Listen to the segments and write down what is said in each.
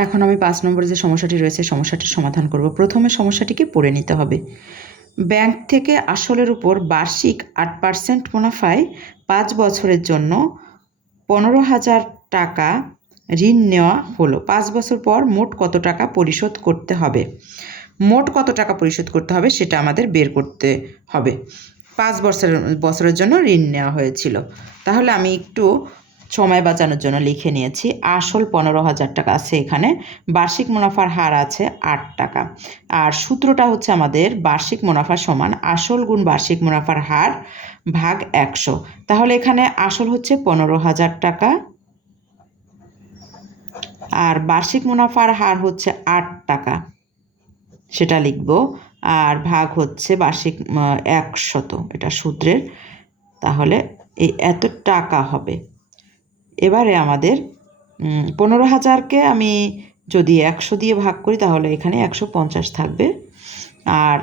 এখন আমি 5 নম্বরে যে সমস্যাটি রয়েছে সমস্যাটির সমাধান করব। প্রথমে সমস্যাটিকে পড়ে নিতে হবে। ব্যাংক থেকে আসলের উপর বার্ষিক 8% মুনাফায় 5 বছরের জন্য 15,000 টাকা ঋণ নেওয়া হলো। 5 বছর পর মোট কত টাকা পরিশোধ করতে হবে? মোট কত টাকা পরিশোধ করতে হবে সেটা আমাদের বের করতে হবে। 5 বছরের জন্য ঋণ নেওয়া হয়েছিল। তাহলে আমি একটু সময় বাঁচানোর জন্য লিখে নিয়েছি। আসল 15,000 টাকা আছে এখানে, বার্ষিক মুনাফার হার আছে 8 টাকা। আর সূত্রটা হচ্ছে আমাদের বার্ষিক মুনাফা সমান আসল গুণ বার্ষিক মুনাফার হার ভাগ 100। তাহলে এখানে আসল হচ্ছে 15,000 টাকা আর বার্ষিক মুনাফার হার হচ্ছে 8 টাকা, সেটা লিখব। আর ভাগ হচ্ছে বার্ষিক 100, এটা সূত্রের। তাহলে এই এত টাকা হবে। এবারে আমাদের 15,000কে আমি যদি 100 দিয়ে ভাগ করি তাহলে এখানে 150 থাকবে। আর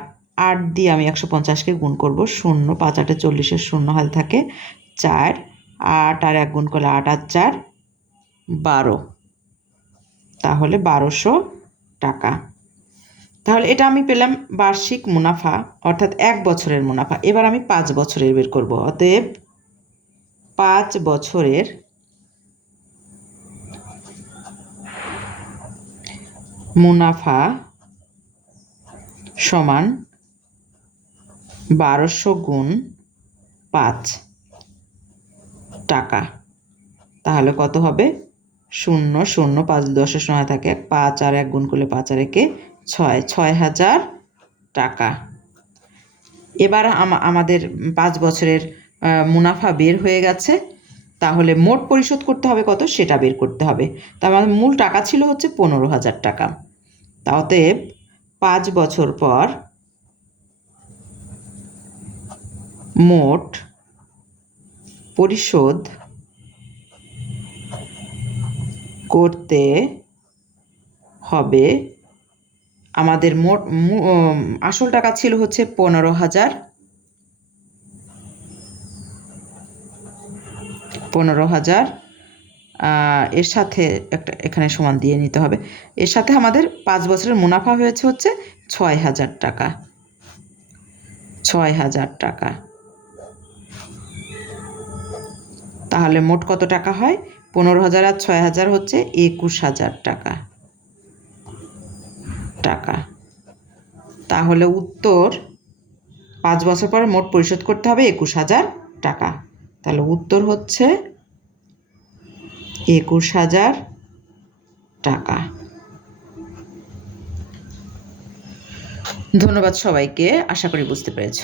8 দিয়ে আমি 150কে গুণ করব। 0, 5 8 40, 0 হাতে থাকে 4, 8 আর 1 গুণ করলে 8 আর 4 12, তাহলে 1200 টাকা। তাহলে এটা আমি পেলাম বার্ষিক মুনাফা, অর্থাৎ 1 বছরের মুনাফা। এবার আমি 5 বছরের বের করব। অতএব 5 বছরের মুনাফা সমান 1200 গুণ 5 টাকা। তাহলে কত হবে? 0 0 5 10 সময় থাকে 5 আর 1 গুণ করলে 5 আর 1 6, 6,000 টাকা। এবার আমাদের 5 বছরের মুনাফা বের হয়ে গেছে। তাহলে মোট পরিশোধ করতে হবে কত সেটা বের করতে হবে। তার মানে মূল টাকা ছিল হচ্ছে 15,000 টাকা। অতএব 5 বছর পর মোট পরিশোধ করতে হবে, আমাদের মোট আসল টাকা ছিল হচ্ছে 15,000, 15,000 এর সাথে একটা এখানে সমান দিয়ে নিতে হবে। এর সাথে আমাদের 5 বছরের মুনাফা হয়েছে হচ্ছে 6,000 টাকা, 6,000 টাকা। তাহলে মোট কত টাকা হয়? 15,000 আর 6,000 হচ্ছে 21,000 টাকা। তাহলে উত্তর 5 বছর পর মোট পরিশোধ করতে হবে 21,000 টাকা। তাহলে উত্তর হচ্ছে 21,000 টাকা। ধন্যবাদ সবাইকে, আশা করি বুঝতে পেরেছ।